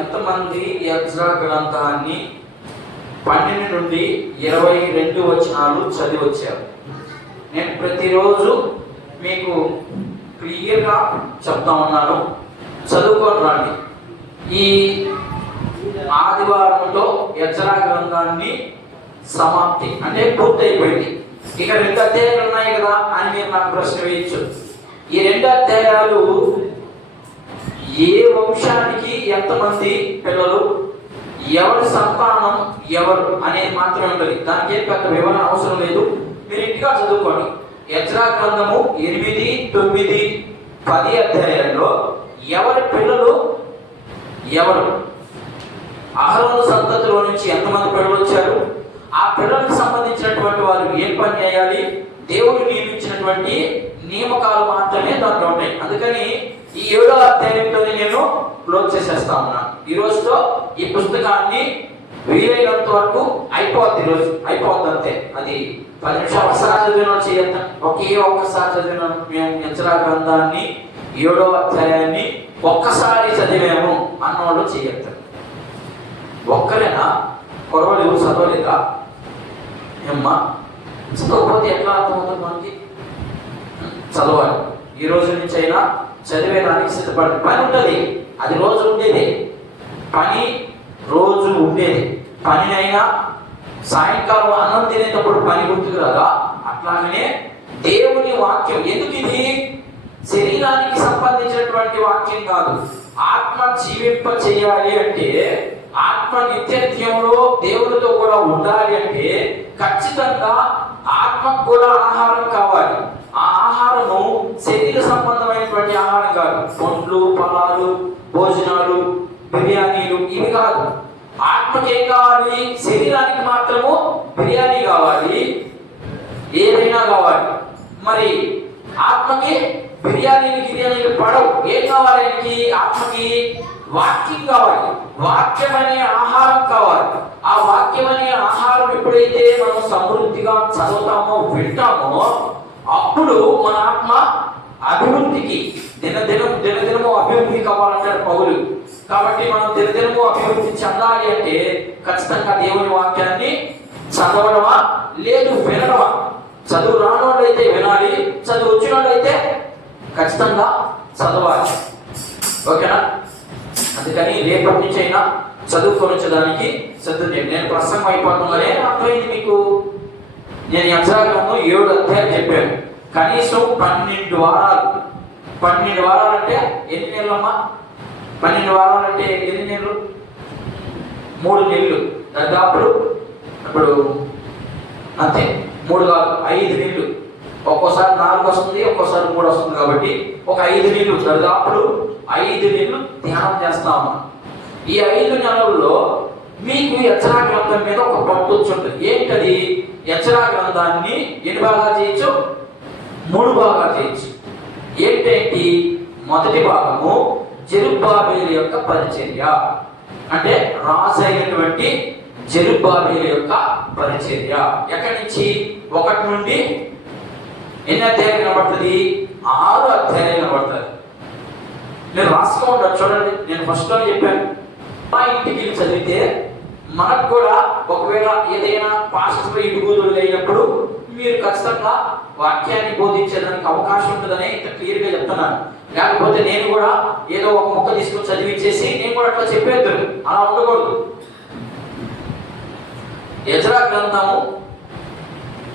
ఎంతమంది ఎజ్రా గ్రంథాన్ని 12 నుండి 22 వచనాలు చదివి వచ్చారు? నేను ప్రతిరోజు మీకు క్లియర్గా చెప్తా ఉన్నాను, చదువుకొని రండి. ఈ ఆదివారంలో ఎజ్రా గ్రంథాన్ని సమాప్తి అంటే పూర్తయిపోయింది. ఇక 2 అధ్యాయాలు ఉన్నాయి కదా అని మీరు నాకు ప్రశ్న వేయచ్చు. ఈ 2 అధ్యాయాలు ఏ వంశానికి ఎంతమంది పిల్లలు, ఎవరి సంతానం ఎవరు అనేది మాత్రమే ఉంటుంది. దానికి ఏం పెద్ద వివరణ అవసరం లేదు, మీరు ఇంటిగా చదువుకోండి. ఎజ్రా గ్రంథము 8, 9, 10 అధ్యాయాల్లో ఎవరి పిల్లలు ఎవరు, అహరోను సంతతిలో నుంచి ఎంతమంది పిల్లలు వచ్చారు, ఆ పిల్లలకు సంబంధించినటువంటి వారు ఏం పని చేయాలి, దేవుడు నియమించినటువంటి నియామకాలు మాత్రమే దాంట్లో ఉంటాయి. అందుకని ఈ 7వ అధ్యాయంతోనే నేను క్లోజ్ చేసేస్తా ఉన్నాను. ఈ రోజుతో ఈ పుస్తకాన్ని వీలైనంత వరకు అయిపోద్ది. ఈరోజు అయిపోద్ది అంతే. అది 10 నిమిషాలు ఒకసారి చదివిన చేయొద్దాం, ఒక్కసారి చదివినాను. మేము ఎజ్రా గ్రంథాన్ని 7వ అధ్యాయాన్ని ఒక్కసారి చదివాము అన్నవాళ్ళు చేయొద్దాం. ఒక్కరేనా? కొరవలు ఎవరు చదవలేదా? ఏమ్మా చదవకపోతే ఎట్లా అర్థమవుతుంది మనకి? చదవాలి. ఈ రోజు నుంచి అయినా చదివేదానికి సిద్ధపడి పని ఉంటుంది. అది రోజు ఉండేది పని, రోజు ఉండేది పని. అయినా సాయంకాలం అన్నం తినేటప్పుడు పని గుర్తుకు రాదా? అట్లాగనే దేవుని వాక్యం ఎందుకు? ఇది శరీరానికి సంబంధించినటువంటి వాక్యం కాదు. ఆత్మ జీవింప చేయాలి అంటే, ఆత్మ నిత్యత్వంలో దేవునితో కూడా ఉండాలి అంటే ఖచ్చితంగా ఆత్మకు కూడా ఆహారం కావాలి. ఆ ఆహారము శరీర సంబంధమైనటువంటి ఆహారం కాదు. పండ్లు, ఫలాలు, భోజనాలు, బిర్యానీలు ఇవి కాదు. ఆత్మకి ఏం కావాలి? శరీరానికి మాత్రము బిర్యానీ కావాలి, ఏదైనా కావాలి. మరి ఆత్మకి బిర్యానీలు పడవు. ఏం కావాలి ఆయనకి? ఆత్మకి వాక్యం కావాలి, వాక్యం అనే ఆహారం కావాలి. ఆ వాక్యం అనే ఆహారం ఎప్పుడైతే మనం సమృద్ధిగా చదువుతామో, వింటామో, అప్పుడు మన ఆత్మ అభివృద్ధికి దినదినము అభివృద్ధి కావాలంటారు పౌలు. కాబట్టి మనం దినదినము అభివృద్ధి చెందాలి అంటే ఖచ్చితంగా దేవుని వాక్యాన్ని చదవడమా లేదు వినడమా? చదువు రానోడైతే వినాలి, చదువు వచ్చినోడైతే ఖచ్చితంగా చదవాలి. ఓకేనా? అందుకని రేపటి నుంచి అయినా చదువుకొనిచ్చడానికి సిద్ధం చేయండి. నేను ప్రసంగం అయిపోతుందనే అర్థమైంది మీకు. నేను ఎజ్రా గ్రంథం 7 అధ్యాయాలు చెప్పాను. కనీసం 12 వారాలు. 12 వారాలు అంటే ఎన్ని నెలలమ్మా? 12 వారాలు అంటే ఎన్ని నెలలు? 3 నెలలు. దాదాపు ఇప్పుడు అంతే, 3 కాదు 5 నెలలు. ఒక్కోసారి 4 వస్తుంది, ఒక్కోసారి 3 వస్తుంది. కాబట్టి ఒక 5 నెలలు, దాదాపు 5 నెలలు ధ్యానం చేస్తాము. ఈ 5 నెలల్లో మీకు ఎజ్రా గ్రంథం మీద ఒక పట్టు వచ్చి ఉంటుంది. ఏంటది? ఎజ్రా గ్రంథాన్ని ఎన్ని భాగాలు చేయొచ్చు? 3 భాగాలు చేయొచ్చు. ఏంటంటే మొదటి భాగము జెరుబ్బాబెలు యొక్క పరిచర్య, అంటే రాజైనటువంటి జెరుబ్బాబెలు యొక్క పరిచర్య. ఎక్కడి నుంచి? 1 నుండి ఎన్ని అధ్యాయాలు కనబడుతుంది? 6 అధ్యాయాలు కనబడుతుంది. నేను రాసుకోండి, చూడండి. నేను ఫస్ట్ లో చెప్పాను, మా ఇంటికి వెళ్ళి చదివితే మనకు కూడా ఒకవేళ ఏదైనా పాస్టర్ ఇడుగుదులు అయినప్పుడు మీరు ఖచ్చితంగా వాక్యాన్ని బోధించేదానికి అవకాశం ఉంటుందని ఇంత క్లియర్గా చెప్తున్నాను. లేకపోతే నేను కూడా ఏదో ఒక ముక్క తీసుకొని చదివించేసి నేను కూడా అట్లా చెప్పేద్దు, అలా ఉండకూడదు. ఎజ్రా గ్రంథము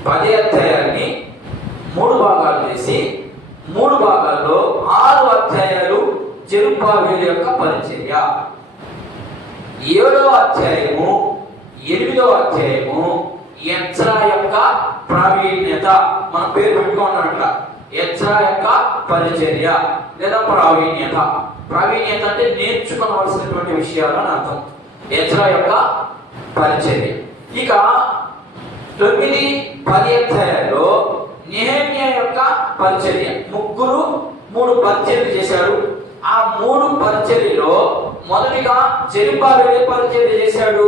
10 అధ్యాయాన్ని 3 భాగాలు చేసి 3 భాగాల్లో 6 అధ్యాయాలు జెరుబ్బాబెలు యొక్క పరిచర్య, 7వ అధ్యాయము 8వ అధ్యాయము ఎజ్రా యొక్క ప్రావీణ్యత. మన పేరు పెట్టుకున్నట్ల ఎజ్రా యొక్క పరిచర్య లేదా ప్రావీణ్యత. ప్రావీణ్యత అంటే నేర్చుకోవలసినటువంటి విషయాలు అని అర్థం. ఎజ్రా యొక్క పరిచర్య. ఇక 9, 10 అధ్యాయాల్లో నెహెమ్యా యొక్క పరిచర్య. 3 పరిచర్యలు చేశాడు. ఆ 3 పరిచర్యలో మొదటిగా జెరుబ్బాబెలు పరిచర్య చేశాడు,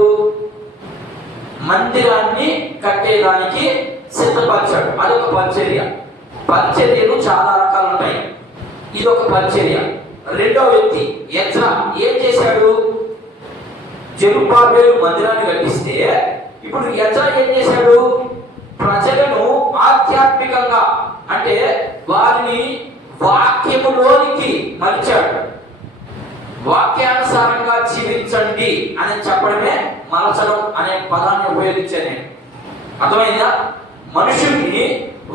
మందిరాన్ని కట్టేదానికి సిద్ధపరిచాడు. అదొక పరిచర్య. పరిచర్యలు చాలా రకాలు ఉంటాయి, ఇదొక పరిచర్య. రెండో వ్యక్తి ఎజ్రా ఏం చేశాడు? జెరుబ్బాబెలు మందిరాన్ని కట్టిస్తే ఇప్పుడు ఎజ్రా ఏం చేశాడు? ప్రజలను ఆధ్యాత్మికంగా అంటే వారిని వాక్యములోనికి మలిచాడు. వాక్యానుసారంగా జీవించండి అని చెప్పడమే మలచడం అనే పదాన్ని ఉపయోగించాను నేను. అర్థమైందా? మనుషుల్ని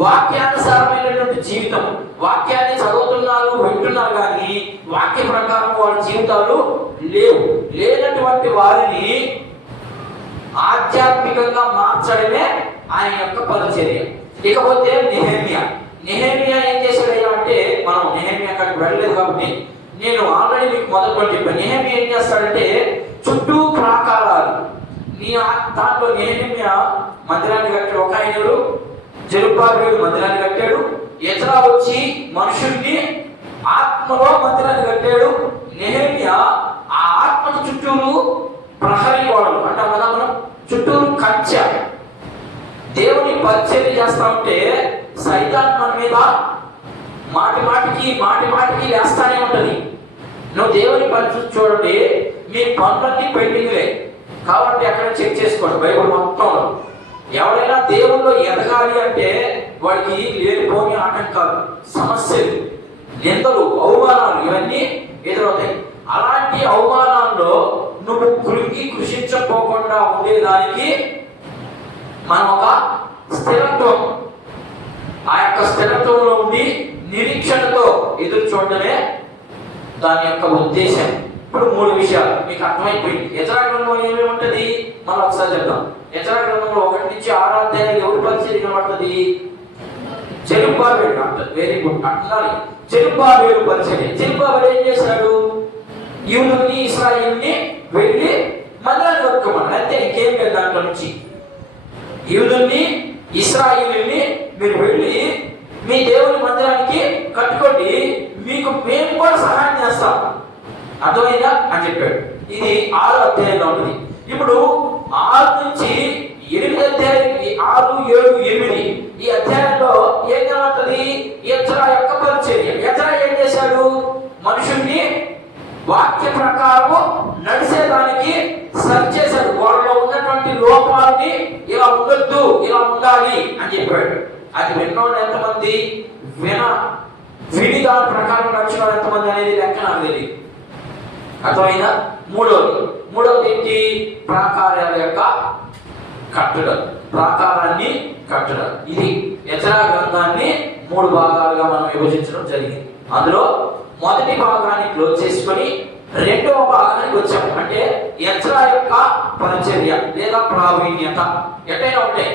వాక్యానుసారమైనటువంటి జీవితం, వాక్యాన్ని చదువుతున్నారు, వింటున్నారు, కానీ వాక్య ప్రకారం వాళ్ళ జీవితాలు లేనటువంటి వారిని ఆధ్యాత్మికంగా మార్చడమే ఆయన యొక్క పరిచర్య. ఇకపోతే నెహెమ్యా ఏం చేశాడయ్యా అంటే, మనం నెహెమ్యా అక్కడికి వెళ్ళలేదు కాబట్టి నేను ఆల్రెడీ మీకు మొదటి చెప్పాను. నెహెమ్యా ఏం చేస్తాడంటే చుట్టూ ప్రాకారాలు, దాంట్లో నెహెమ్యా మందిరాన్ని కట్టాడు. ఒక ఆయనడు జెరుబ్బాబెలు మందిరాన్ని కట్టాడు. ఎజ్రా వచ్చి మనుషుల్ని ఆత్మలో మందిరాన్ని కట్టాడు. నెహెమ్యా ఆ ఆత్మకు చుట్టూరు ప్రహరీ గోడలు అంటాం కదా మనం, చుట్టూరు కంచె. దేవుని పరిచర్య చేస్తా ఉంటే సైతాన్ మన మీద మాటి మాటికి లేస్తానే ఉంటది. నువ్వు దేవుని పని చూడండి, మీ పనులన్నీ పెండింగ్లే కాబట్టి అక్కడ చెక్ చేసుకోండి. బైబిల్ మొత్తంలో ఎవరైనా దేవుల్లో ఎదగాలి అంటే వాడికి లేనిపోని ఆటంకాలు, సమస్యలు, నిందలు, అవమానాలు ఇవన్నీ ఎదురవుతాయి. అలాంటి అవమానాల్లో నువ్వు కృషించకపోకుండా ఉండేదానికి మనం ఒక స్థిరత్వం, ఆ యొక్క స్థిరత్వంలో ఉండి నిరీక్షణతో ఎదురు చూడటమే దాని యొక్క ఉద్దేశం. ఇప్పుడు 3 విషయాలు మీకు అర్థమైపోయింది. ఎజ్రా గ్రంథంలో ఏమేమి ఉంటది మనం ఒకసారి చెప్తాం. ఎజ్రా గ్రంథంలో 1 నుంచి 6 అధ్యాయాలు ఎవరి పరిచర్య కనబడుతుంది? జెరుబ్బాబెలు అంటారు. వెరీ గుడ్ అంటున్నారు. జెరుబ్బాబెలు పరిచర్య. జెరుబ్బాబెలు ఏం చేశాడు? యూదుల్ని ఇశ్రాయేలుని వెళ్ళి మందిరాన్ని కట్టుకోమన్నాడు. అంతే, ఇంకేం లేదు దాంట్లో నుంచి. యూదుల్ని ఇశ్రాయేలుని మీరు వెళ్ళి మీ దేవుని మందిరానికి కట్టుకోండి, మీకు మేము కూడా సహాయం చేస్తాం, అర్థమైందా అని చెప్పాడు. ఇది 6వ అధ్యాయంలో ఉంటుంది. ఇప్పుడు 6 నుంచి 8 అధ్యాయం, 6, 7, 8 ఈ అధ్యాయంలో ఏం కనబడుతుంది? ఎజ్రా యొక్క పరిచర్య. ఎజ్రా ఏం చేశాడు? మనుషుల్ని వాక్య ప్రకారము నడిచేదానికి సరి చేశాడు. వాళ్ళలో ఉన్నటువంటి లోపాలని ఇలా ఉండొద్దు, ఇలా ఉండాలి అని చెప్పాడు. అది విన్నోడు ఎంతమంది, విని దాని ప్రకారం నడిచిన ఎంతమంది అనేది లెక్క నాకు తెలియదు. అర్థమైందా? మూడవది ఏంటి? ప్రాకారాల యొక్క కట్టడం, ప్రాకారాన్ని కట్టడం. ఇది ఎజ్రా గ్రంథాన్ని 3 భాగాలుగా మనం విభజించడం జరిగింది. అందులో మొదటి భాగాన్ని క్లోజ్ చేసుకొని 2వ భాగానికి వచ్చాము. అంటే ఎజ్రా యొక్క పరిచర్య లేదా ప్రావీణ్యత ఎటైనా ఉంటాయి.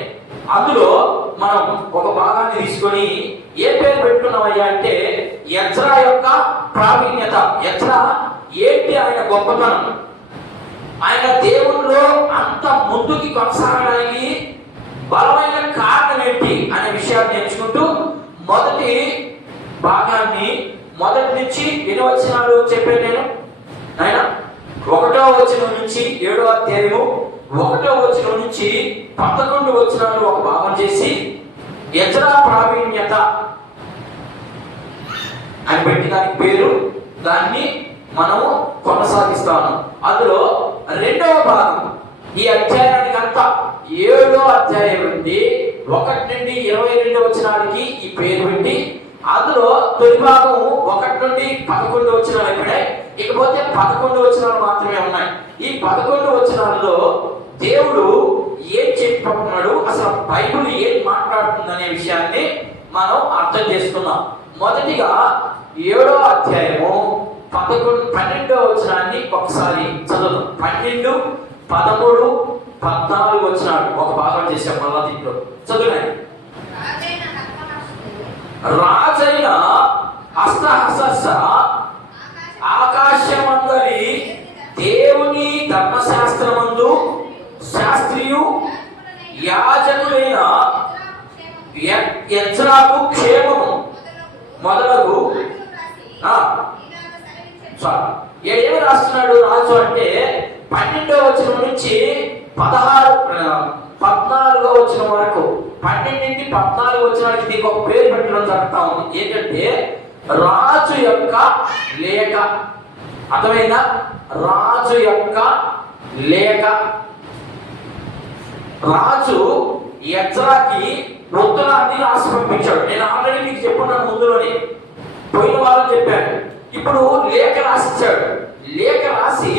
అందులో మనం ఒక భాగాన్ని తీసుకొని ఏ పేరు పెట్టుకున్నామయ్యా అంటే ఎజ్రా యొక్క ప్రావీణ్యత. ఎజ్రా ఏంటి ఆయన గొప్పతనం, ఆయన దేవుల్లో అంత ముందుకి కొనసాగడానికి బలమైన కారణం ఏంటి అనే విషయాన్ని నేర్చుకుంటూ మొదటి భాగాన్ని మొదటి నుంచి 8 వచనాలు చెప్పాను నేను. ఆయన 1వ వచనం నుంచి 7వ అధ్యాయము 1వ వచనం నుంచి 11 వచనాలు ఒక భాగం చేసి ఎజ్రా ప్రావీణ్యత అని పెట్టి దానికి పేరు, దాన్ని మనము కొనసాగిస్తాము. అందులో 2వ భాగం ఈ అధ్యాయానికి అంతా 7వ అధ్యాయం నుండి 1 నుండి 22 వచనాలకి ఈ పేరు పెట్టి అందులో తొలి భాగం 1 నుండి 11 వచనాలు అయిపోయాయి. ఇకపోతే 11 వచనాలు మాత్రమే ఉన్నాయి. ఈ 11 వచనాలలో దేవుడు ఏం చెప్పబోతున్నాడు, అసలు బైబిల్ ఏం మాట్లాడుతుంది అనే విషయాన్ని మనం అర్థం చేసుకున్నాం. మొదటిగా 7వ అధ్యాయము 12వ వచనాన్ని ఒకసారి చదువు. 12, 13, 14 వచనాలు ఒక భాగం చేసే మళ్ళా దీంట్లో చదువునండి. రాజైన అస్తహస ఆకాశమందరి దేవుని ధర్మశాస్త్రమందు శాస్త్రియు యాజకులైన ఎజ్రాకు క్షేమము మొదలగు ఏమి రాస్తున్నాడు రాజు అంటే 12వ వచనం నుంచి 14వ వచనం వరకు 12 నుండి 14 వచనానికి దీనికి ఒక పేరు పెట్టడం జరుగుతా ఉంది. ఏంటంటే రాజు యొక్క లేఖ. అర్థమైందా? రాజు యొక్క లేక రాజు ఎజ్రాకి ఉత్తరాన్ని రాసి పంపించాడు. నేను ఆల్రెడీ మీకు చెప్పున్నాను ముందులోనే, పోయిన వారం చెప్పాను. ఇప్పుడు లేఖ రాసిచ్చాడు. లేఖ రాసి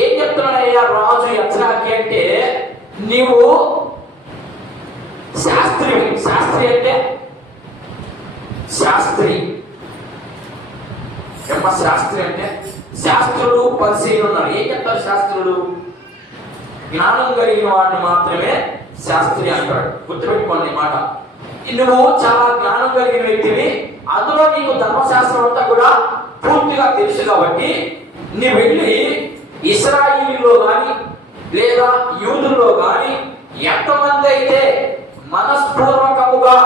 ఏం చెప్తున్నాడయ్యా రాజు ఎజ్రాకి అంటే, నీవు శాస్త్రి అంటే శాస్త్రి శాస్త్రి అంటే శాస్త్రుడు పరిశీలన ఉన్నారు. ఏం చెప్తారు శాస్త్రుడు? జ్ఞానం కలిగిన వాడిని మాత్రమే శాస్త్రి అంటాడు. గుర్తుపెట్టుకోండి మాట. నువ్వు చాలా జ్ఞానం కలిగిన వ్యక్తివి, అందులో నీకు ధర్మశాస్త్రం అంతా కూడా పూర్తిగా తెలుసు కాబట్టి నీ వెళ్ళి ఇశ్రాయేలులో కానీ లేదా యూదుల్లో కానీ ఎంతమంది అయితే మనస్పూర్వకముగా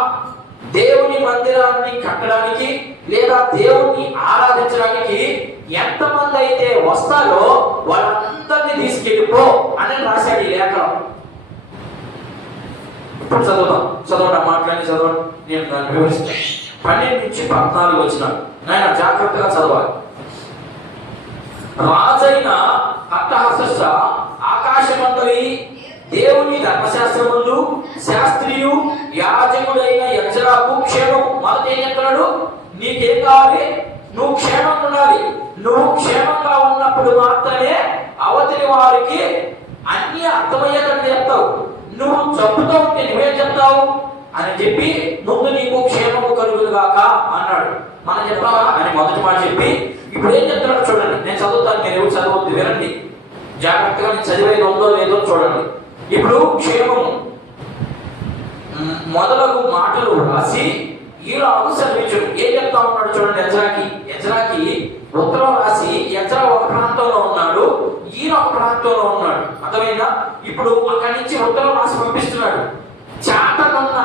దేవుని మందిరాన్ని కట్టడానికి లేదా దేవుణ్ణి ఆరాధించడానికి ఎంతమంది అయితే వస్తారో వాళ్ళందరినీ తీసుకెళ్ళిపో అని రాశాడు ఈ లేఖలో. ఇప్పుడు చదవడం మాట్లాడి చదవండి, నేను దాన్ని వివరిస్తాను. 12 నుంచి 14 వచ్చిన నాయన జాగ్రత్తగా చదవాలి. రాజైన అట్టహస ఆకాశమందలి దేవుని ధర్మశాస్త్రమందు శాస్త్రియు యాజకుడైన ఎజ్రాకు క్షేమం. మొదట ఏం చెప్తున్నాడు? నీకేం కావాలి? నువ్వు క్షేమంగా ఉండాలి. నువ్వు క్షేమంగా ఉన్నప్పుడు మాత్రమే అవతలి వారికి అన్ని అర్థమయ్యేటట్టు చెప్తావు. నువ్వు చెప్తూ ఉంటే నువ్వేం చెప్తావు అని చెప్పి ముందు నీకు క్షేమము కలుగుగాక అన్నాడు. మనం చెప్పావా అని మొదటి మాట చెప్పి ఇప్పుడు ఏం చెప్తున్నాడు చూడండి. నేను చదువుతాను, మీరు ఎవరు చదవద్దు, వినండి జాగ్రత్తగా. నేను చదివేది ఉందో లేదో చూడండి. ఇప్పుడు క్షేమము మొదలగు మాటలు రాసి ఈలాగు సెలవించుడు. ఏం చెప్తా ఉన్నాడు చూడండి. ఎజ్రాకి ఉత్తరం రాసి, ఎజ్రా ఒక ప్రాంతంలో ఉన్నాడు, ఈయన ఒక ప్రాంతంలో ఉన్నాడు. అర్థమైందా? ఇప్పుడు అక్కడి నుంచి ఉత్తరం రాసి పంపిస్తున్నాడు. చేతనున్న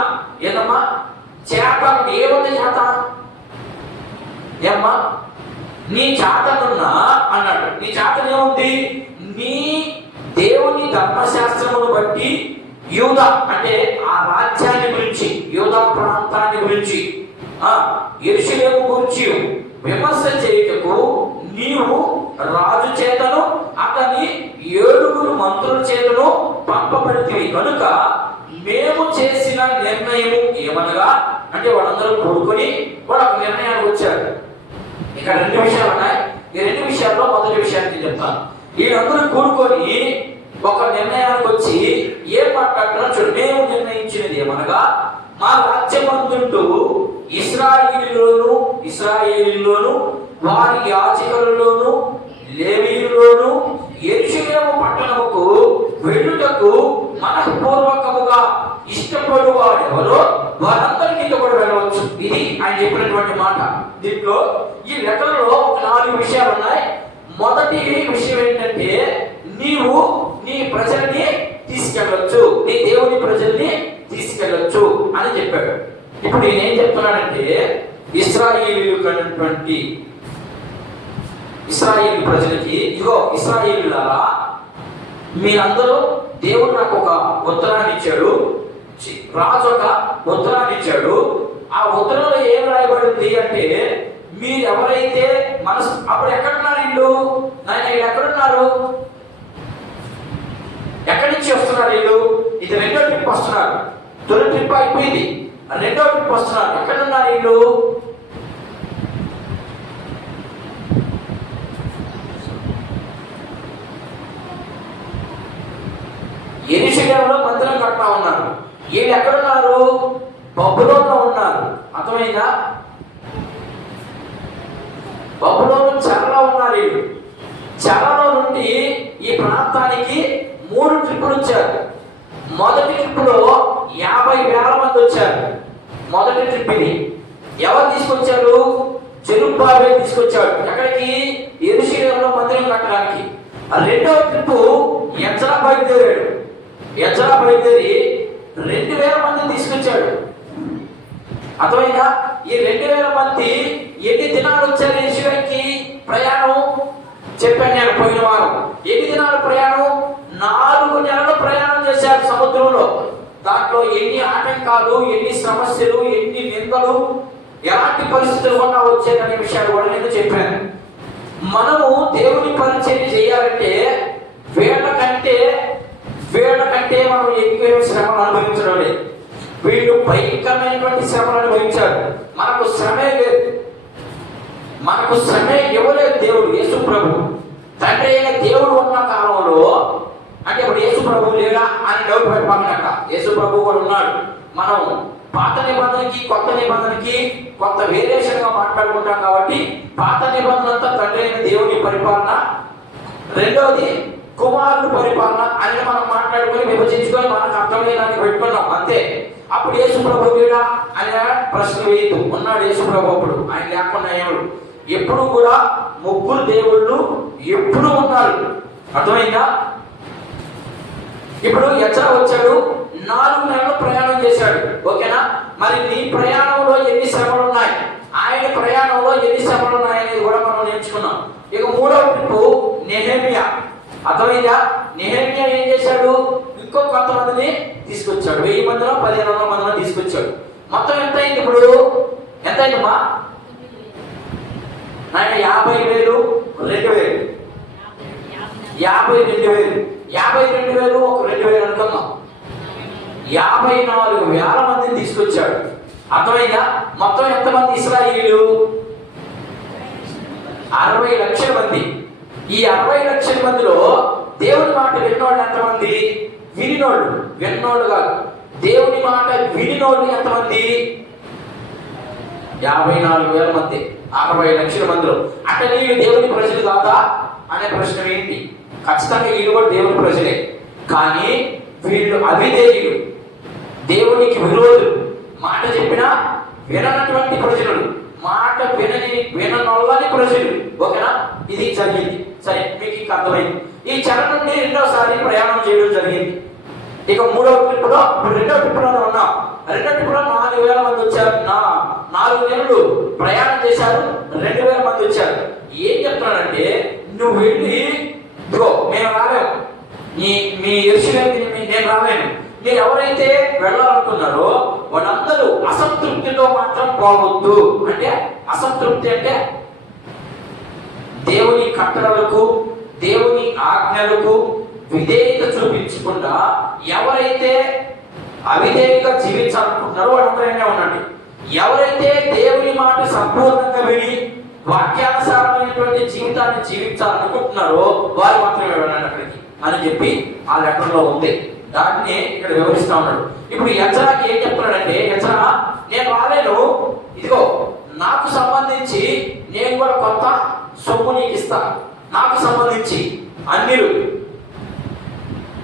ఏదమ్మా చేత ఏముంది? చేత ఏమ్మా నీ చేతనున్నా అన్నాడు. నీ చేతను ఏముంది? నీ దేవుని ధర్మశాస్త్రమును బట్టి యూదా అంటే ఆ రాజ్యాన్ని గురించి, యూదా ప్రాంతాన్ని గురించి, యెరూషలేము గురించి విమర్శ చేయుటకు నీవు రాజు చేతను అతని 7 మంత్రుల చేతను పంపబడితివి కనుక మేము చేసిన నిర్ణయము ఏమనగా, అంటే వాళ్ళందరూ కూడుకొని వాడు ఒక నిర్ణయానికి వచ్చారు. ఇక్కడ 2 విషయాలు ఉన్నాయి. ఈ 2 విషయాల్లో మొదటి విషయాన్ని చెప్తాను. వీళ్ళందరూ కూడుకొని ఒక నిర్ణయానికి వచ్చి ఏం మాట్లాడుతున్నా చూడు. మేము నిర్ణయించినది ఏమనగా, మా రాజ్యమందుంటూ ఇశ్రాయేలులోను వారి యాజకులలోను లేవీయులలోను యెరూషలేము పట్టణముకు వెళ్ళుటకు మనఃపూర్వకముగా ఇష్టపడు వాడెవరో వారందరికీ కూడా వెళ్ళవచ్చు. ఇది ఆయన చెప్పినటువంటి మాట. దీంట్లో ఈ లెటర్లో 4 విషయాలు ఉన్నాయి. మొదటి విషయం ఏంటంటే, నీవు నీ ప్రజల్ని తీసుకెళ్ళొచ్చు, నీ దేవుని ప్రజల్ని తీసుకెళ్ళొచ్చు అని చెప్పాడు. ఇప్పుడు నేనేం చెప్తున్నానంటే, ఇశ్రాయేలు ప్రజలకి, ఇగో ఇశ్రాయేలులారా, మీరందరూ దేవుడు నాకు ఒక ఉత్తరాన్ని ఇచ్చాడు, రాజు ఒక ఉత్తరాన్ని ఇచ్చాడు. ఆ ఉత్తరంలో ఏం రాయబడింది అంటే, మీరు ఎవరైతే మనసు అప్పుడు ఎక్కడున్నారు వీళ్ళు? నాయన వీళ్ళు ఎక్కడున్నారు? ఎక్కడి నుంచి వస్తున్నారు వీళ్ళు? ఇది 2వ ట్రిప్ వస్తున్నారు. తొలి ట్రిప్ అయిపోయింది, 2వ ట్రిప్ వస్తున్నారు. ఎక్కడున్నారు వీళ్ళు? యెరూషలేములో మందిరం కడతా ఉన్నారు. వీళ్ళు ఎక్కడున్నారు? బబులోనులో ఉన్నారు. అర్థమైందా? బబులోను చెరలో ఉన్నారు. వీళ్ళు చెరలో నుండి ఈ ప్రాంతానికి 3 ట్రిప్పులు వచ్చారు. మొదటి ట్రిప్పులో 50,000 మంది వచ్చారు. మొదటి ట్రిప్ ఇది. ఎవరు తీసుకొచ్చారు? జెరుబ్బాబెలు తీసుకొచ్చాడు. ఎక్కడికి? యెరూషలేములో మందిరం కట్టడానికి. 2వ ట్రిప్పు ఎజ్రా బయలుదేరాడు. ఎజ్రా బయలుదేరి 2,000 మందిని తీసుకొచ్చాడు. అర్థమైందా? ఈ 2,000 మంది ఎన్ని దినాలు వచ్చారు యెరూషలేముకి ప్రయాణం? చెప్పాను నేను పోయిన వారం. ఎన్ని దినాలు ప్రయాణం? 4 నెలలు ప్రయాణం చేశారు సముద్రంలో. దాంట్లో ఎన్ని ఆటంకాలు, ఎన్ని సమస్యలు, ఎన్ని నిందలు, ఎలాంటి పరిస్థితులు కూడా వచ్చాయనే విషయాలు కూడా నేను చెప్పాను. మనము దేవుని పరిచయం చేయాలంటే వీళ్ళ మనకంటే మనం ఎక్కువ శ్రమను అనుభవించడం లేదు. వీళ్ళు భయంకరమైనటువంటి శ్రమను అనుభవించారు. మనకు శ్రమే లేదు, మనకు శ్రమే ఇవ్వలేదు దేవుడు. యేసు ప్రభు తండ్రి అయిన దేవుడు ఉన్న కాలంలో, అంటే ఇప్పుడు యేసు ప్రభు లేడా అని డౌట్ పడిపోయినాక యేసు ప్రభు కూడా ఉన్నాడు. మనం పాత నిబంధనకి కొత్త నిబంధనకి కొంత వేరియేషన్ గా మాట్లాడుకుంటాం కాబట్టి పాత నిబంధన అంతా తండ్రి అయిన దేవుని పరిపాలన, రెండవది కుమారుడు పరిపాలన అని మనం మాట్లాడుకొని విభజించుకొని మనకు అర్థమయ్యేదాన్ని పెట్టుకున్నాం అంతే. అప్పుడు యేసు ప్రభు వీడా ఆయన ప్రశ్న వేయదు, ఉన్నాడు యేసు ప్రభు. అప్పుడు ఆయన లేకుండా ఏమడు. ఎప్పుడు కూడా ముగ్గురు దేవుళ్ళు ఎప్పుడు ఉన్నారు. అర్థమైందా? ఇప్పుడు ఎచ్చా వచ్చాడు, 4 నెలలు ప్రయాణం చేశాడు. ఓకేనా? మరి నీ ప్రయాణంలో ఎన్ని శ్రమలు ఉన్నాయి, ఆయన ప్రయాణంలో ఎన్ని శ్రమలు ఉన్నాయి అనేది కూడా మనం నేర్చుకున్నాం. ఇక 3వ ట్రిప్పు నెహెమ్యా. అర్థమైందా? నెహెమ్యా ఏం చేశాడు? ఇంకో కొంతమందిని తీసుకొచ్చాడు. 1000 మందిలో 1500 మందిలో తీసుకొచ్చాడు. మొత్తం ఎంత అయింది? ఇప్పుడు ఎంత అయిందమ్మా? ఆయన 50,000, 2,000, 52,000, 52,000 ఒక 2,000 అనుకుందాం. 54,000 మందిని తీసుకొచ్చాడు. అర్థమైందా? మొత్తం ఎంతమంది ఇశ్రాయేలీయులు? 60 లక్షల మంది. ఈ 60 లక్షల మందిలో దేవుని మాట విన్నోళ్ళు ఎంతమంది? వినినోళ్ళు. విన్నోళ్ళు కాదు, దేవుని మాట వినినోళ్ళు ఎంతమంది? 54,000 మంది. 60 లక్షల మందిలో అంటే వీళ్ళు దేవుని ప్రజలు కాదా అనే ప్రశ్న ఏంటి? ఖచ్చితంగా వీళ్ళు కూడా దేవుని ప్రజలే. కానీ వీళ్ళు అవిధేయులు, దేవునికి విరోధులు, మాట చెప్పినా విననటువంటి ప్రజలు, మాట విననొల్లని ప్రజలు. ఓకేనా? ఇది జరిగింది. సరే, మీకు ఇంకా అర్థమైంది. ఈ చెర నుండి 2వసారి ప్రయాణం చేయడం జరిగింది. ఇక 3వ ట్రిప్లో, ఇప్పుడు 2వ ట్రిప్లో ఉన్నాం. 2వ ట్రిప్లో 4,000 మంది వచ్చారు. 4 నెలలు ప్రయాణం చేశారు, 2,000 మంది వచ్చారు. ఏం చెప్తున్నాడంటే, నువ్వు వెళ్ళి ఇదిగో మేము రాలేము, మీ యెరూషలేముకి నేను రాలేను, మీరు ఎవరైతే వెళ్ళాలనుకున్నారో వాళ్ళందరూ అసంతృప్తితో మాత్రం పోవద్దు. అంటే అసంతృప్తి అంటే దేవుని కట్టడలకు, దేవుని ఆజ్ఞలకు విధేయత చూపించకుండా ఎవరైతే అవిధేయంగా జీవించాలనుకుంటున్నారో వాళ్ళందరైనా ఉండండి. ఎవరైతే దేవుని మాట సంపూర్ణంగా విని వాక్యానుసారమైనటువంటి జీవితాన్ని జీవించాలనుకుంటున్నారో వారు మాత్రమే వెళ్ళండి అక్కడికి అని చెప్పి ఆ లెటర్లో ఉంది. దాన్ని ఇక్కడ వివరిస్తా ఉన్నాడు. ఇప్పుడు యెజ్రాకి ఏం చెప్తున్నాడంటే, యెజ్రా నేను రాలేను, ఇదిగో నాకు సంబంధించి నేను కూడా కొంత సొమ్ము నీకు ఇస్తాను. నాకు సంబంధించి అన్యులు,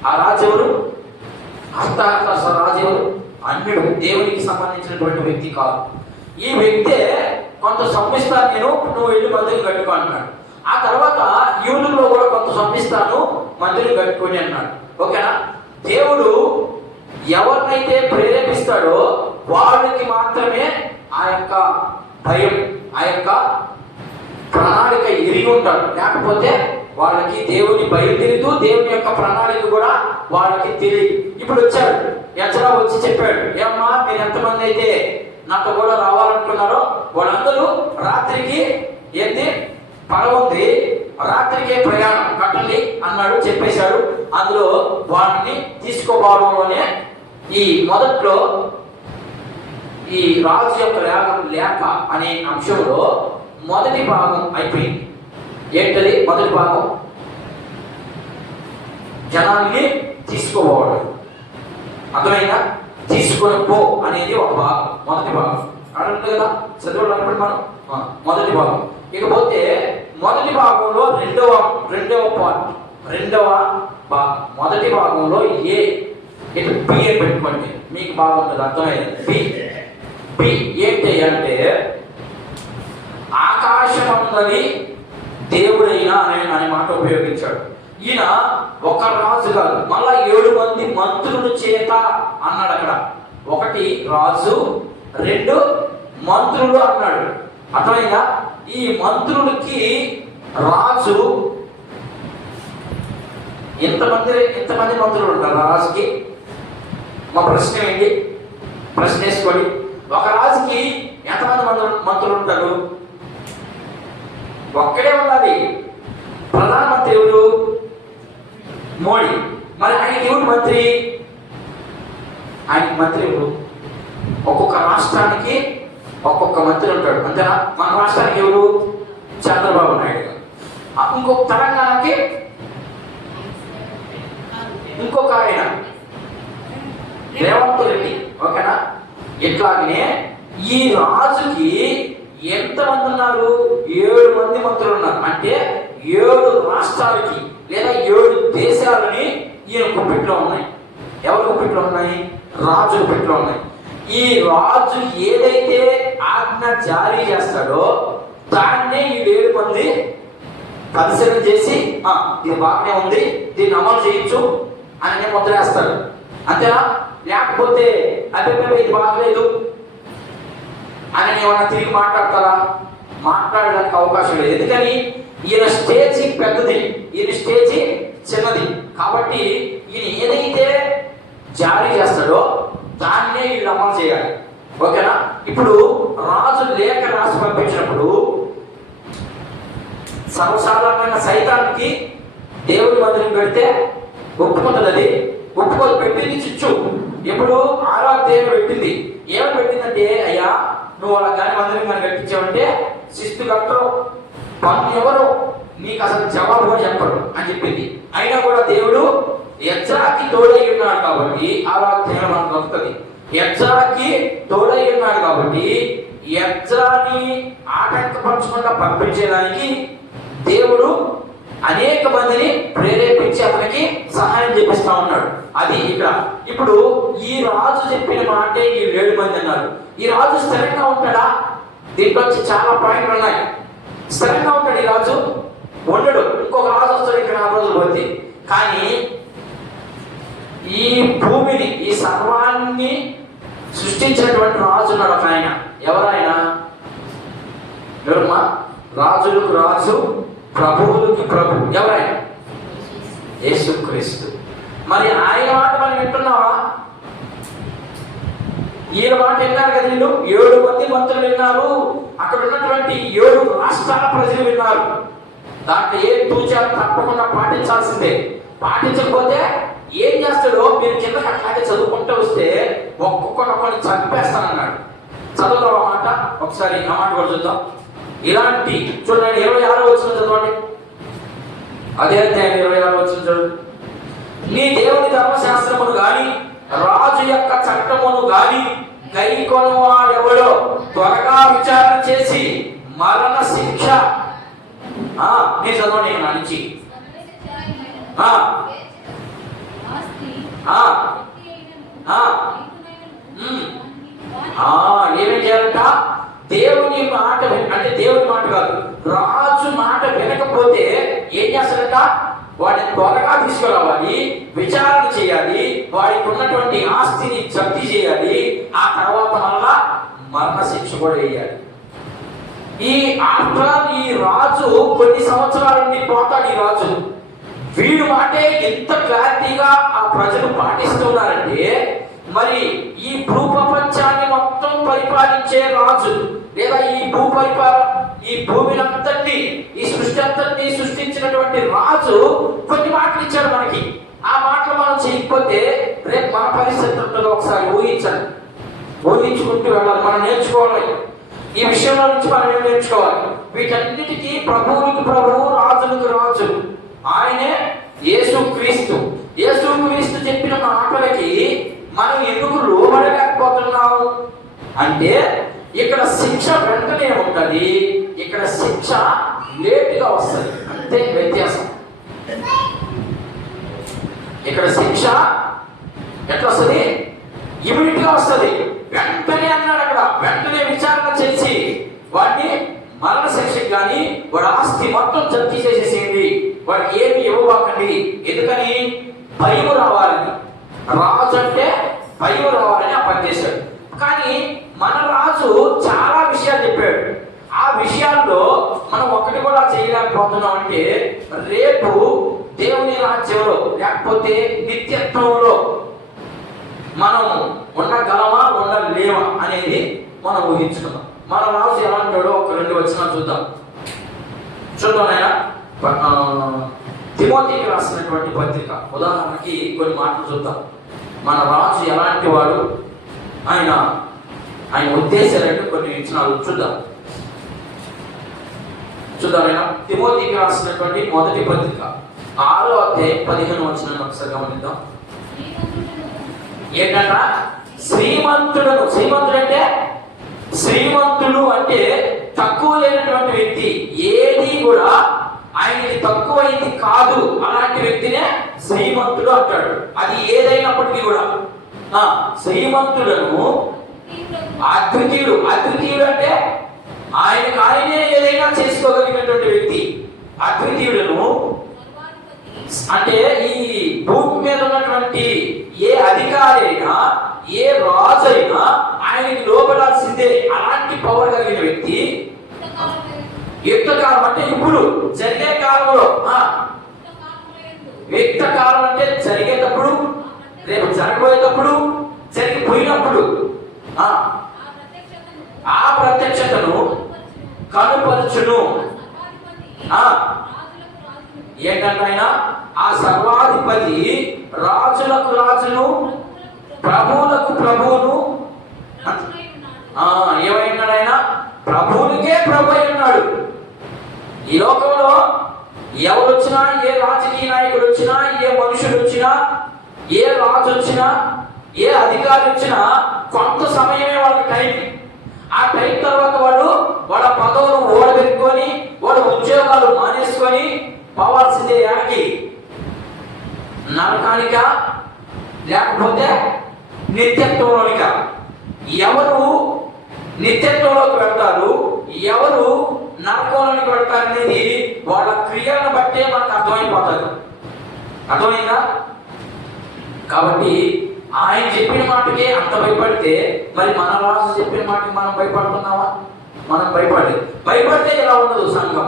ఆ రాజెవరు? హస్తాకాశ రాజెవరు? అన్యుడు, దేవునికి సంబంధించినటువంటి వ్యక్తి కాదు. ఈ వ్యక్తే కొంత సొమ్మిస్తాను నేను, నువ్వు వెళ్ళి మందిని కట్టుకో అన్నాడు. ఆ తర్వాత యూదుల్లో కూడా కొంత సొమ్మిస్తాను, మందిని కట్టుకొని అన్నాడు. ఓకేనా? దేవుడు ఎవరినైతే ప్రేరేపిస్తాడో వాళ్ళకి మాత్రమే ఆ యొక్క భయం, ఆ యొక్క ప్రణాళిక ఎరిగి ఉంటాడు. లేకపోతే వాళ్ళకి దేవుని భయం తెలియదు, దేవుని యొక్క ప్రణాళిక కూడా వాళ్ళకి తెలియదు. ఇప్పుడు వచ్చాడు యెజ్రా, వచ్చి చెప్పాడు, ఏమ్మా మీరు ఎంతమంది అయితే నాతో కూడా రావాలనుకున్నారో వాళ్ళందరూ రాత్రికి ఏంటి పడవ ఉంది, రాత్రికే ప్రయాణం కట్టండి అన్నాడు, చెప్పేశాడు. అందులో వాడిని తీసుకోవడంలోనే ఈ మొదట్లో ఈ రాజు యొక్క లేఖ అనే అంశంలో మొదటి భాగం అయిపోయింది. ఏంటది మొదటి భాగం? జనాన్ని తీసుకోవడం. అర్థమైందా? తీసుకొని పో అనేది ఒక భాగం, మొదటి భాగం. అర్థం కదా? చదవడం మనం మొదటి భాగం. ఇకపోతే మొదటి భాగంలో రెండవ పార్ట్, రెండవ భాగం. మొదటి భాగంలో ఏ ఇటు పి అని పెట్టుకోండి, మీకు బాగుంటుంది, అర్థమైంది. పి ఏంటి అంటే ఆకాశమందరి దేవుడైనా అనే మాట ఉపయోగించాడు. ఈయన ఒక రాజు కాదు, మళ్ళా 7 మంది మంత్రుల చేత అన్నాడు. అక్కడ 1 రాజు, 2 మంత్రులు అన్నాడు. అర్థమైందా? ఈ మంత్రులకి రాజు ఎంతమంది మంత్రులు ఉంటారు రాజుకి? మా ప్రశ్న ఏంటి? ప్రశ్న వేసుకోండి. ఒక రాజుకి ఎంతమంది మంత్రులు ఉంటారు? ఒక్కడే ఉండాలి. ప్రధానమంత్రి ఎవరు? మోడీ. మరి ఆయన ఎవరు మంత్రి? ఆయన మంత్రి ఒక్కొక్క రాష్ట్రానికి ఒక్కొక్క మంత్రి ఉంటాడు అంతేనా. మన రాష్ట్రానికి ఎవరు? చంద్రబాబు నాయుడు గారు. ఇంకొక తెలంగాణకి ఇంకొక ఆయన రేవంత్ రెడ్డి. ఓకేనా. ఇట్లాగనే ఈ రాజుకి ఎంతమంది ఉన్నారు? 7 మంది మంత్రులు ఉన్నారు. అంటే 7 రాష్ట్రాలకి లేదా 7 దేశాలని ఈయన గుప్పిట్లో ఉన్నాయి. ఎవరి గుప్పిట్లో ఉన్నాయి? రాజు గుప్పిట్లో ఉన్నాయి. ఈ రాజు ఏదైతే ఆజ్ఞ జారీ చేస్తాడో దాన్నే ఈ 7 మంది పరిశీలన చేసి ఇది బాగానే ఉంది, దీన్ని అమలు చేయొచ్చు అని ముద్ర వేస్తారు. అంతేనా? లేకపోతే అభిప్రాయం ఇది బాగలేదు అని ఏమన్నా తిరిగి మాట్లాడతారా? మాట్లాడడానికి అవకాశం లేదు. ఎందుకని? ఈయన స్టేజీ పెద్దది, ఈయన స్టేజీ చిన్నది. కాబట్టి ఈయన ఏదైతే జారీ చేస్తాడో దాన్నే వీళ్ళు అమలు చేయాలి. ఓకేనా. ఇప్పుడు రాజు లేఖ రాసి పంపించినప్పుడు సర్వసాధారణంగా సైతానికి దేవుడి మందిరం పెడితే ఒప్పుకుంటుంది. అది ఒప్పుకొని పెట్టింది చిచ్చు. ఎప్పుడు? ఆరాధ్యం పెట్టింది. ఏమని పెట్టిందంటే, అయ్యా నువ్వు అలా కానీ మందిరం కానీ కట్టించావంటే శిస్తు కట్టరు, పన్ను ఎవరు, నీకు అసలు జవాబు కూడా చెప్పరు అని చెప్పింది. అయినా కూడా దేవుడు ఎజ్రాకి తోడై ఉన్నాడు కాబట్టి ఆరాధ్యం మనకు దొరుకుతుంది. ఎజ్రాకి తోడై ఉన్నాడు కాబట్టి ఎజ్రాని ఆటంకపరచకుండా పంపించేదానికి దేవుడు అనేక మందిని ప్రేరేపించి అతనికి సహాయం చేపిస్తా ఉన్నాడు. అది ఇక్కడ. ఇప్పుడు ఈ రాజు చెప్పిన మాటే ఈ 7 మంది అన్నారు. ఈ రాజు స్థిరంగా ఉంటాడా? దీంట్లో చాలా పాయింట్లు ఉన్నాయి. స్థిరంగా ఉంటాడు ఈ రాజు? ఉండడు. ఇంకొక రాజు వస్తాడు ఇక్కడ 4 రోజులు పోతే. కానీ ఈ భూమిని, ఈ సర్వాన్ని సృష్టించినటువంటి రాజు ఉన్నాడు ఒక ఆయన. ఎవరైనా? ఎవరమ్మా? రాజులకు రాజు, ప్రభువులకి ప్రభు. ఎవరైనా? యేసుక్రీస్తు. మరి ఆయన మాట మనం వింటున్నావా? ఈయన మాట విన్నారు కదా వీళ్ళు. 7 మంది మంత్రులు విన్నారు. అక్కడ ఉన్నటువంటి 7 రాష్ట్రాల ప్రజలు విన్నారు. దాంట్లో ఏ తూచా తప్పకుండా పాటించాల్సిందే. పాటించకపోతే ఏం చేస్తాడో మీరు కింద అట్లాగే చదువుకుంటూ వస్తే ఒక్కొక్కరిని చంపేస్తానన్నాడు. చదువుతాం ఆ మాట ఒకసారి. ఆ మాట కూడా చూద్దాం. ఇలాంటి చూడండి 26వ వచనం చదవండి. అదే అధ్యాయం 26వ వచనం చదువు. నీ దేవుని ధర్మశాస్త్రమును గాని రాజు యొక్క చట్టమును గాని గైకొనువాడెవడో త్వరగా విచారణ చేసి మరణ శిక్ష. నేను చదవండి నా నుంచి. ఏమేం చేయాలంట? దేవుని మాట అంటే దేవుని మాట కాదు, రాజు మాట వినకపోతే ఏం చేస్తాడంట? వాడిని త్వరగా తీసుకురావాలి, విచారణ చేయాలి, వాడికి ఉన్నటువంటి ఆస్తిని జప్తి చేయాలి, ఆ తర్వాత మళ్ళా మరణ శిక్ష కూడా వేయాలి. ఈ ఆఫ్టర్ ఈ రాజు కొన్ని సంవత్సరాల నుండి పోతాడు. ఈ రాజు వీడు మాటే ఎంత క్లారిటీగా ఆ ప్రజలు పాటిస్తున్నారంటే, మరి ఈ భూప్రపంచాన్ని మొత్తం పరిపాలించే రాజు లేదా ఈ భూమినంతటినీ, ఈ సృష్టి అంతటినీ సృష్టించినటువంటి రాజు కొన్ని మాటలు ఇచ్చాడు మనకి. ఆ మాటలు మనం చేయకపోతే రేపు మన పరిస్థితి ఉంటుందో ఒకసారి ఊహించండి. ఊహించుకుంటూ వెళ్ళాలి. మనం నేర్చుకోవాలి. ఈ విషయంలో నుంచి మనం ఏం నేర్చుకోవాలి? వీటన్నిటికీ ప్రభువులకు ప్రభువు, రాజులకు రాజు ఆయనే యేసుక్రీస్తు. యేసుక్రీస్తు చెప్పిన మాటలకి మనం ఎందుకు లోబడలేకపోతున్నాము అంటే, ఇక్కడ శిక్ష వెంటనే ఉంటుంది, ఇక్కడ శిక్ష లేటుగా వస్తుంది. అంతే వ్యత్యాసం. ఇక్కడ శిక్ష ఎట్లా వస్తుంది? ఇమీడియట్ గా వస్తుంది. వెంటనే అన్నాడు అక్కడ. వెంటనే విచారణ చేసి వాడిని మరణ శిక్షకి కానీ వాడి ఆస్తి మొత్తం జప్తి చేసేసేయండి, వాడికి ఏమి ఇవ్వబాకండి. ఎందుకని? భయం రావాలని. రాజు అంటే భయం రావాలని ఆ పని చేశాడు. కానీ మన రాజు చాలా విషయాలు చెప్పాడు. ఆ విషయాల్లో మనం ఒకటి కూడా చేయలేకపోతున్నాం. అంటే రేపు దేవుని రాజ్యంలో లేకపోతే నిత్యత్వంలో మనం ఉండగలమా ఉండలేమా అనేది మనం ఊహించుకున్నాం. మన రాజు ఎలా ఉంటాడో ఒక 2 వచనాలు చూద్దాం. చూద్దాం ఆయన తిమోతికి రాసినటువంటి పత్రిక. ఉదాహరణకి కొన్ని మాటలు చూద్దాం. మన రాజు ఎలాంటి వాడు, ఆయన ఆయన ఉద్దేశాలను కొన్ని విషయాలు చూద్దాం. తిమోతికి రాసినటువంటి మొదటి పత్రిక 6వ అధ్యాయం 15వ వచనాన్ని ఒకసారి గమనిద్దాం. ఏంటంట? శ్రీమంతుడు అంటే శ్రీమంతుడు అంటే తక్కువ లేనటువంటి వ్యక్తి, ఏది కూడా ఆయనకి తక్కువైంది కాదు, అలాంటి వ్యక్తినే శ్రీమంతుడు అంటాడు. అది ఏదైనప్పటికీ కూడా శ్రీమంతుడను అద్వితీయుడు అంటే ఆయనే ఏదైనా చేసుకోగలిగినటువంటి వ్యక్తి. అద్వితీయుడను అంటే ఈ భూమి మీద ఉన్నటువంటి ఏ అధికారి అయినా ఏ రాజు అయినా ఆయనకి లోపడాల్సిందే, అలాంటి పవర్ కలిగిన వ్యక్తి. యుక్త కాలం అంటే ఇప్పుడు జరిగే కాలంలో, యుక్త కాలం అంటే జరిగేటప్పుడు, రేపు జరగబోయేటప్పుడు, జరిగిపోయినప్పుడు ఆ ప్రత్యక్షతను కనుపరచును. ఏంటంటే ఆయన ఆ సర్వాధిపతి, రాజులకు రాజును, ప్రభువులకు ప్రభువును. ఏమైనాడు ఆయన? ప్రభువునికే ప్రభు అయి ఉన్నాడు. ఈ లోకంలో ఎవరు వచ్చినా, ఏ రాజకీయ నాయకుడు వచ్చినా, ఏ మనుషుడు వచ్చినా, ఏ రాజు వచ్చినా, ఏ అధికారి వచ్చినా కొంత సమయమే వాళ్ళకి టైం. ఆ టైం తర్వాత వాళ్ళ పదవులు ఓడబెట్టుకొని, వాళ్ళ ఉద్యోగాలు మానేసుకొని పోవాల్సిందే. యాకి? నరకానిక, లేకపోతే నిత్యత్వంలోనిక? ఎవరు నిత్యత్వంలోకి వెళ్తారు, ఎవరు నరకంలోకి వెళ్తారు అనేది వాళ్ళ క్రియలను బట్టే మనకు అర్థమైపోతుంది. అర్థమైందా? కాబట్టి ఆయన చెప్పిన మాటకే అంత భయపడితే మరి మన రాజు చెప్పిన మాటకి మనం భయపడుతున్నావా? మనం భయపడితే ఎలా ఉండదు సంఘం.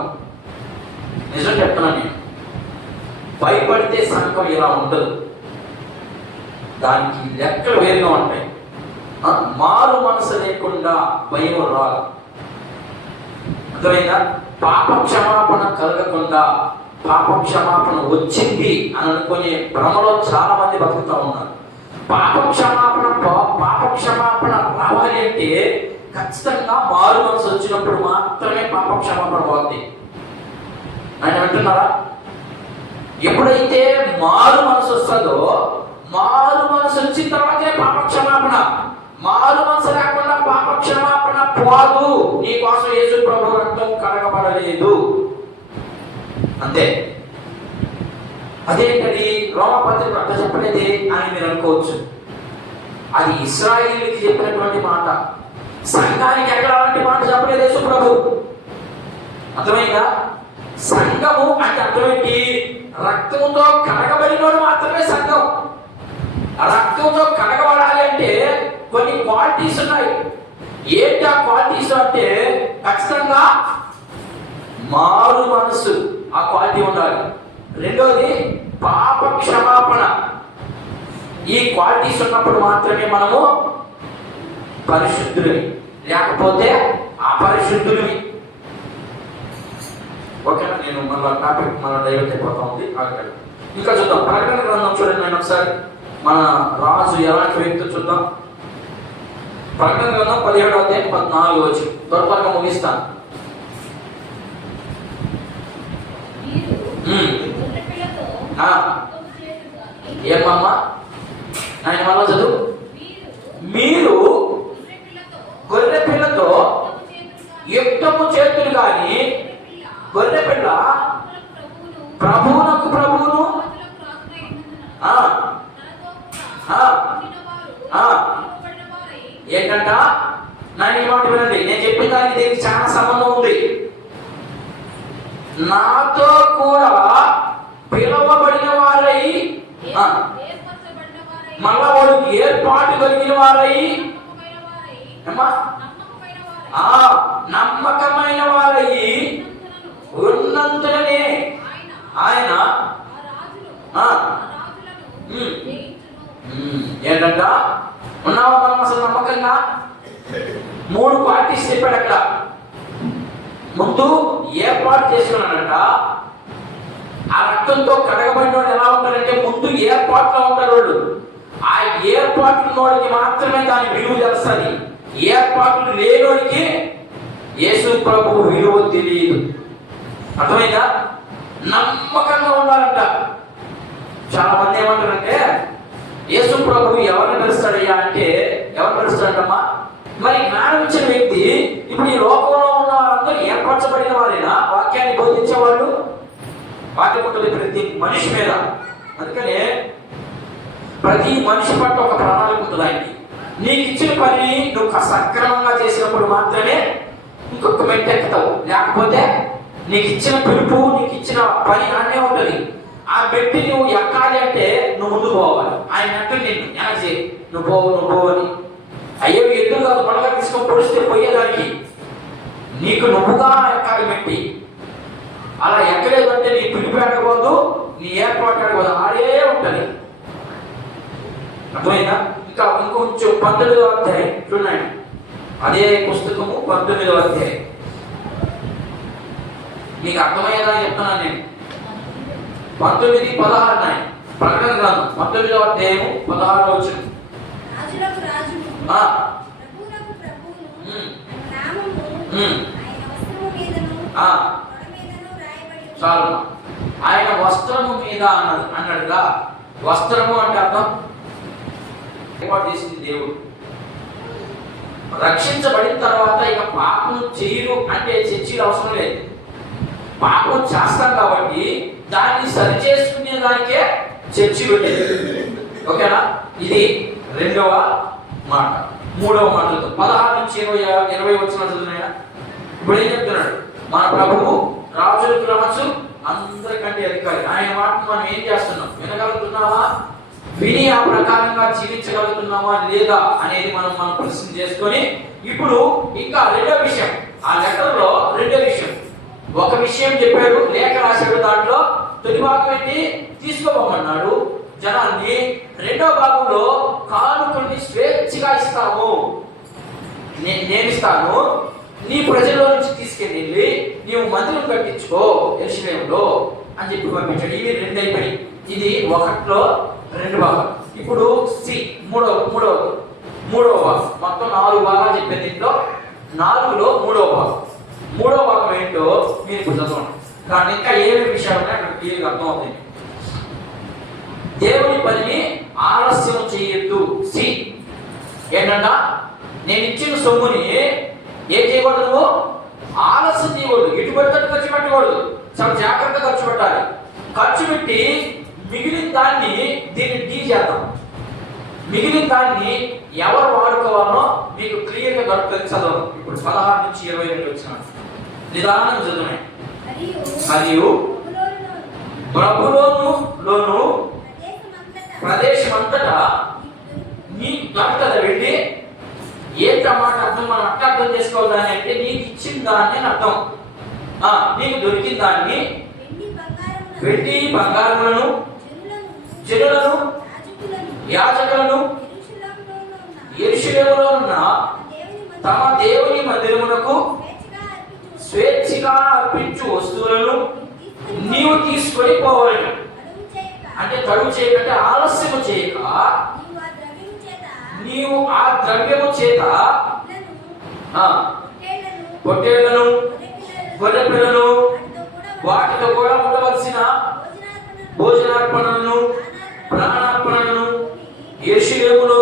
నిజం చెప్తున్నాను నేను, భయపడితే సంఘం ఇలా ఉండదు. దానికి లెక్కలు వేరుగా ఉంటాయి. మారు మనసు లేకుండా భయం రాదు. అర్థమైందా? పాప క్షమాపణ కలగకుండా పాప క్షమాపణ వచ్చింది అని అనుకునే భ్రమలో చాలా మంది బతుకుతూ ఉన్నారు. పాప క్షమాపణ రావాలి అంటే ఖచ్చితంగా మారు మనసు వచ్చినప్పుడు మాత్రమే పాప క్షమాపణ పోతుంది. ఆయన అంటున్నారా? ఎప్పుడైతే మారు మనసు వస్తుందో, మారు మనసు వచ్చిన తర్వాతే పాప క్షమాపణ. మారు మనసు లేకుండా పాప క్షమాపణ పోదు. నీ కోసం యేసు ప్రభు రక్తం కడగబడలేదు, అంతే. అదేంటది? రోమపత్రిక అట్లా చెప్పలేదే అని మీరు అనుకోవచ్చు. అది ఇశ్రాయేలుకి చెప్పినటువంటి మాట, సంఘానికి ఎక్కడ అలాంటి మాట చెప్పలేదు యేసు ప్రభు. అర్థమైందా? సంఘము అంటే అర్థమేంటి? రక్తంతో కడగబడినోడు మాత్రమే సంఘం. రక్తంతో కడగబడాలి అంటే కొన్ని క్వాలిటీస్ ఉన్నాయి. ఏంటి ఆ క్వాలిటీస్ అంటే ఖచ్చితంగా మారు మనసు, ఆ క్వాలిటీ ఉండాలి. రెండోది పాప క్షమాపణ. ఈ క్వాలిటీస్ ఉన్నప్పుడు మాత్రమే మనము పరిశుద్ధులని, లేకపోతే అపరిశుద్ధులని. ఓకేనా? నేను మళ్ళీ టాపిక్ డైవర్ట్ అయిపోతా ఉంది. ఇంకా చూద్దాం. ప్రకటన గ్రంథం చూడండి. నేను ఒకసారి మన రాజు ఎలాంటి వ్యక్తి చూద్దాం. ప్రకటన గ్రంథం 17వ అధ్యాయం 14వ వచనం. త్వరగా ముగిస్తాను. ఏమమ్మా ఆయన వల్ల చదువు. మీరు గొర్రె పిల్లతో యుక్తము చేతులు కానీ, గొర్రె పిల్ల ప్రభువునకు ప్రభువును ఏంటంట? నాకు ఈ మాట వినండి, నేను చెప్పిన దానికి దీనికి చాలా సంబంధం ఉంది. నాతో కూడా పిలవబడిన వారై, మళ్ళా వాడు ఏర్పాటు కలిగిన వారై, నమ్మకమైన వారై ఉన్నంతనే ఆయన ఏంటంట? ఉన్నావా మనం అసలు నమ్మకంగా? 3 క్వాలిటీస్ చెప్పాడు అక్కడ. ముందు ఏర్పాటు చేసుకున్నాడంట. ఆ రక్తంతో కడగబడిన వాడు ఎలా ఉంటాడంటే ముందు ఏర్పాటులో ఉంటాడు వాడు. ఆ ఏర్పాటు ఉన్నోడికి మాత్రమే దాని విలువ తెలుస్తుంది. ఏర్పాట్లు లేనోడికి యేసు ప్రభు విలువ తెలియదు. అర్థమైందా? నమ్మకంగా ఉండాలంట. చాలా మంది ఏమంటారంటే యేసు ప్రభు ఎవరిని కలుస్తాడయ్యా అంటే, ఎవరు కలుస్తాడమ్మా? మరి జ్ఞానం ఇచ్చిన వ్యక్తి ఇప్పుడు ఈ లోకంలో ఉన్న వాళ్ళందరూ ఏర్పరచబడిన వారైనా వాక్యాన్ని బోధించేవాళ్ళు? వాక్యం ఉంటుంది ప్రతి మనిషి మీద. అందుకనే ప్రతి మనిషి పట్ల ఒక ప్రణాళిక ఉంటుంది ఆయనకి. నీకు ఇచ్చిన పని నువ్వు సక్రమంగా చేసినప్పుడు మాత్రమే ఇంకొక మెట్టు ఎక్కుతావు. లేకపోతే నీకు ఇచ్చిన పిలుపు, నీకు ఇచ్చిన పని అనే ఉంటుంది. ఆ మెట్టి నువ్వు ఎక్కాలి అంటే నువ్వు ముందు పోవాలి. ఆయన అంటే నిన్ను వెనక్కి నువ్వు పోవు అని. అయ్యో ఎదురు కాదు, పడగా తీసుకొని పొడిస్తే పోయేదానికి నీకు నువ్వుగా ఎక్కాలి మెట్టి. అలా ఎక్కలేదు అంటే నీ పిలుపు ఎక్కకపోదు, నీ ఏర్పాటు ఎక్కకపోదు, ఆడే ఉంటుంది. అర్థమైందా? ఇంకా ఇంకొంచెం 19వ అధ్యాయం చూడండి. అదే పుస్తకము 19వ అధ్యాయం. మీకు అర్థమయ్యేదా చెప్తున్నాను నేను. 19:16 ప్రకటన గ్రంథం 19వ అధ్యాయము 16 వచనం. చాలు. ఆయన వస్త్రము మీద అన్నాడుగా. వస్త్రము అంటే అర్థం ఏర్పాటు చేసింది దేవుడు. రక్షించబడిన తర్వాత ఇక పాపం చేయరు అంటే చర్చలు అవసరం లేదు. పాపం చేస్తాం కాబట్టి దాన్ని సరి చేసుకునే దానికే చర్చి పెట్టేది. ఓకేనా? ఇది 2వ మాట. 3వ మాట 16 నుంచి 20 వచ్చిన చదువునాయన. ఇప్పుడు ఏం చెప్తున్నాడు? మన ప్రభువు రాజులకు రాజు, అందరికంటే అధికారి. ఆయన మాటను మనం ఏం చేస్తున్నాం? వినగలుగుతున్నావా? విని ఆ ప్రకారంగా జీవించగలుగుతున్నావా లేదా అనేది మనం ప్రశ్న చేసుకొని, ఇప్పుడు ఇంకా 2వ విషయం, ఆ లెటర్లో 2వ విషయం. ఒక విషయం చెప్పాడు, లేఖ రాశాడు, దాంట్లో తొలి భాగం ఏంటి? తీసుకోమన్నాడు జనాన్ని. 2వ భాగంలో కానుకల్ని స్వేచ్ఛగా ఇస్తాము, నేను ఇస్తాను, నీ ప్రజల్లో నుంచి తీసుకెళ్ళి నీవు మందిరం కట్టించుకో యెరూషలేములో అని చెప్పి పంపించాడు. ఇవి 2 అయిపోయి. ఇది 1లో 2 భాగం. ఇప్పుడు మూడవ భాగం. మొత్తం 4 భాగాలు చెప్పే దీంట్లో 4లో 3వ భాగం. 3వ భాగం ఏంటో మీరు ఇప్పుడు చదవండి. కానీ ఇంకా ఏమేమి విషయాలు ఉన్నాయి అక్కడ క్లియర్గా అర్థం అవుతుంది. దేవుని పనిని ఆలస్యం చేయొద్దు. ఏంటంట? నేను ఇచ్చిన సొమ్ముని ఏం చేయకూడదు? నువ్వు ఆలస్యం చేయకూడదు. ఎటు పడితే ఖర్చు పెట్టకూడదు. చాలా జాగ్రత్తగా ఖర్చు పెట్టాలి. ఖర్చు పెట్టి మిగిలిన దాన్ని దీన్ని చేద్దాం. మిగిలిన దాన్ని ఎవరు వాడుకోవాలో మీకు క్లియర్గా దొరుకుతుంది. చదవను. ఇప్పుడు 16 నుంచి 22 వచ్చిన నిదానం చదువున్నాయి. మరియు బబులోనులోను ప్రదేశమంతటా నీకు దొరకదా వెళ్ళి. ఏంటి మాట అర్థం? మనం అర్థం చేసుకోవాలని అంటే నీకు ఇచ్చిన దాన్ని అర్థం. నీకు దొరికిన దాన్ని, వెండి బంగారములను, జనులను, యాజకులను యెరూషలేములో ఉన్న తమ దేవుని మందిరమునకు స్వేచ్ఛగా అర్పించు వస్తువులను నీవు తీసుకొని పోవాలి. అంటే తడువు చేయకంటే ఆలస్యము చేయక నీవు ఆ ద్రవ్యము చేత పొట్టేళ్లను, గొర్రె పిల్లలను, వాటితో కూడా ఉండవలసిన భోజనార్పణలను, ప్రాణార్పణలను యెరూషలేములో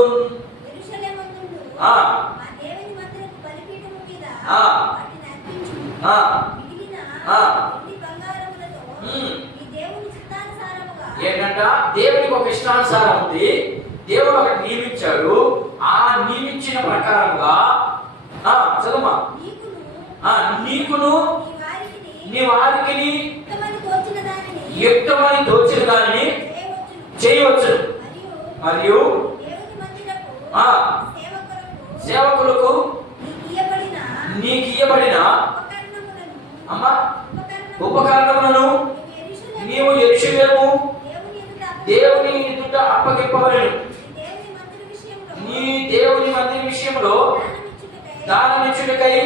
ఏంటంట? దేవునికి ఒక ఇష్టానుసారం ఉంది. దేవుడు ఒకటి నియమించాడు. ఆ నియమించిన ప్రకారంగా చదువు. నీకును నీ వారికి యుక్తమని తోచిన దానిని చేయవచ్చు. మరియు సేవకులకు నీకు ఇయ్యబడిన ఉపకరణములను నీవు యెరూషలేము దేవుని ఎదుట అప్పగింపవలెను. నీ దేవుని మందిర విషయంలో దానమిచ్చుటకై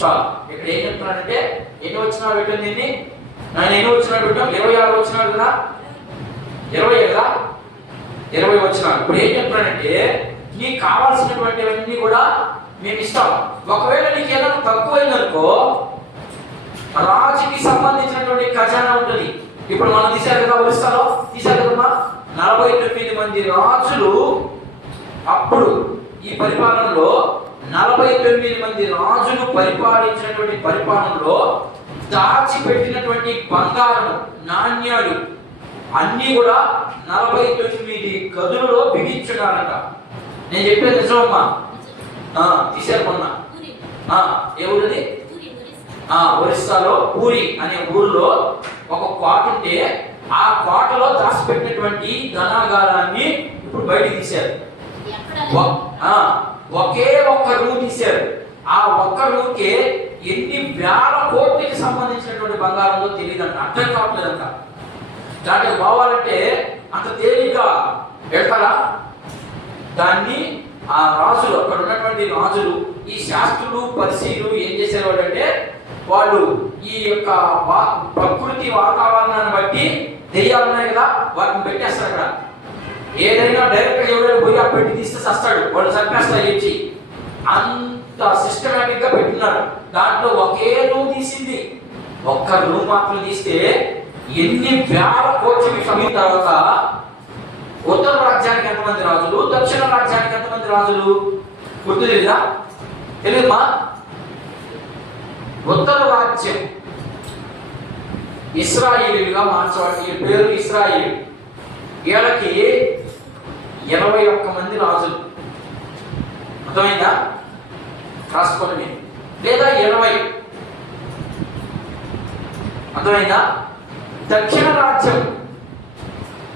చాలు. ఇక్కడ ఏం చెప్తున్నాడంటే ఎన్ని వచ్చినా పెట్టింది దీన్ని ఆయన ఎన్ని వచ్చినాడు బిడ్డ? 26 వచ్చినాడు కదా, 20 కదా, 20 వచ్చినాడు. ఇప్పుడు ఏం చెప్తున్నాడంటే నీకు కావాల్సినటువంటివన్నీ కూడా మేము ఇస్తాం. ఒకవేళ నీకు ఏదైనా తక్కువైందనుకో రాజుకి సంబంధించినటువంటి ఖజానా ఉంటుంది. ఇప్పుడు మనం తీశారు కదా, ఒరిస్సాలో తీశారు కదమ్మా, 49 మంది రాజులు. అప్పుడు ఈ పరిపాలనలో 49 మంది రాజులు పరిపాలించినటువంటి పరిపాలనలో దాచిపెట్టినటువంటి బంగారం నాణ్యాలు అన్నీ కూడా 49 గదులలో బిగించున్నారంట. నేను చెప్పేది నిజమమ్మా. తీశారు మొన్న. ఏ ఊరిది? ఒరిస్సాలో పూరి అనే ఊరిలో ఒక కోట ఉంటే ఆ కోటలో దాచిపెట్టినటువంటి ధనాగారాన్ని ఇప్పుడు బయటికి తీశారు. ఒకే ఒక్క రూమ్ తీశారు. ఆ ఒక్క రూమ్కే ఎన్ని వేల కోట్లకి సంబంధించినటువంటి బంగారంలో తెలియదంట, అర్థం కావట్లేదంట. దాంట్లో పోవాలంటే అంత తేలిగ్గా పెడతారా? దాన్ని ఆ రాజులు, అక్కడ ఉన్నటువంటి రాజులు, ఈ శాస్త్రులు పరిశీలు ఏం చేసేవాళ్ళు అంటే వాళ్ళు ఈ యొక్క ప్రకృతి వాతావరణాన్ని బట్టి దెయ్యాలు ఉన్నాయి కదా వాటిని పెట్టేస్తారు. అక్కడ ఏదైనా డైరెక్ట్ ఎవరైనా పోయి ఆ పెట్టి తీస్తే చస్తాడు, వాళ్ళు చంపేస్తారు ఇచ్చి. అంత సిస్టమేటిక్ గా పెట్టినారు. దాంట్లో ఒకే రూమ్ తీసింది, ఒక్క రూమ్ మాత్రం తీస్తే ఎన్ని వేల కోట్ల సమయం తర్వాత ఉత్తర రాజ్యానికి ఎంతమంది రాజులు, దక్షిణ రాజ్యానికి ఎంతమంది రాజులు గుర్తు తెలీదా? తెలియదమ్మా. ఉత్తర రాజ్యం ఇశ్రాయేలీలుగా మార్చబడి, ఈ పేరు ఇశ్రాయేలు. వీళ్ళకి 21 మంది రాజులు. అర్థమైందా? రాసుకోండి. లేదా 20. అర్థమైందా? దక్షిణ రాజ్యం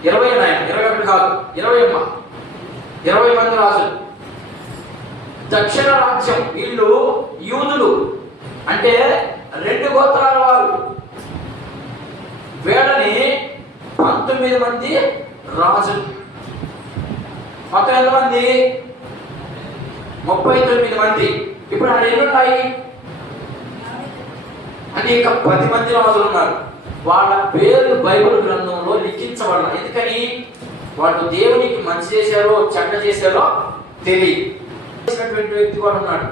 20 నాయన, 21 కాదు, 20 అమ్మ, 20 మంది రాజులు. దక్షిణ రాజ్యం వీళ్ళు యూదులు, అంటే 2 గోత్రాల వారు. వీళ్ళని 19 మంది రాజులు. మొత్తం ఎంతమంది? 39 మంది. ఇప్పుడు అక్కడ ఎన్ని ఉన్నాయి అంటే ఇక 10 మంది రాజులు ఉన్నారు. వాళ్ళ పేర్లు బైబిల్ గ్రంథంలో లిఖించబడాలి. ఎందుకని? వాళ్ళు దేవునికి మంచి చేశారో చెడ్డ చేశారో తెలియదు. వ్యక్తి కూడా ఉన్నాడు.